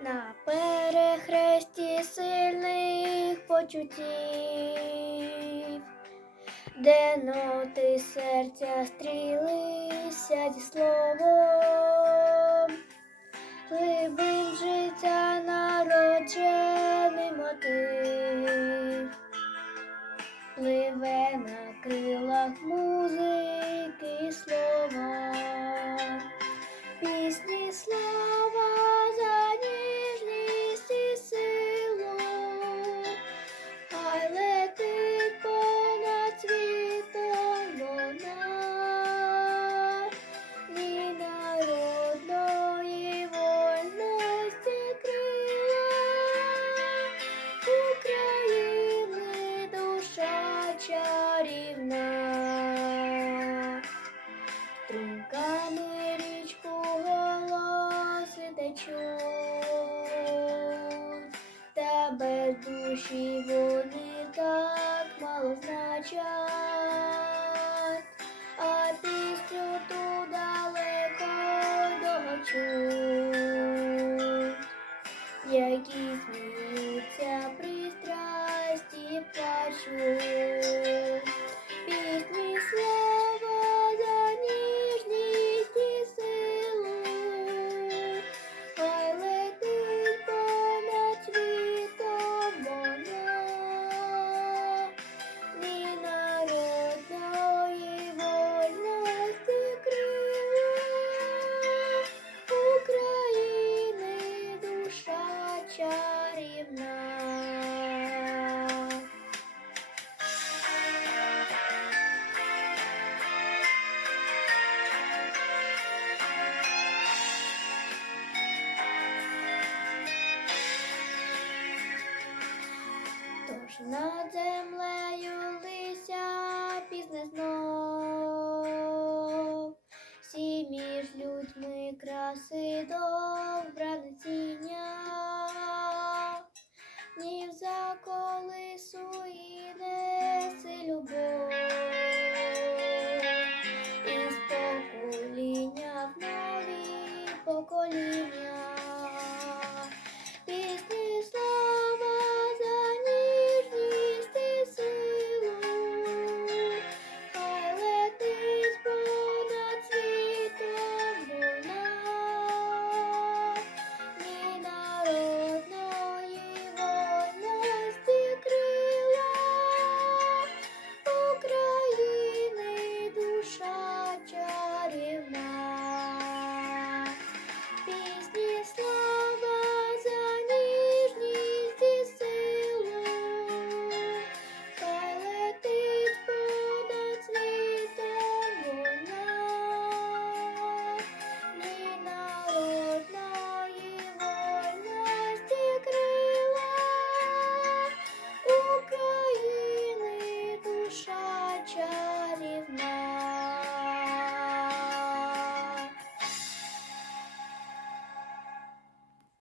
на перехресті сильних почуттів, де ноти серця стрілися зі словом, глибин життя народжений мотив, пливе на крилах чарівна. Струмками річку голос течуть, та без душі вони так мало значать, над землею лися пізне знов,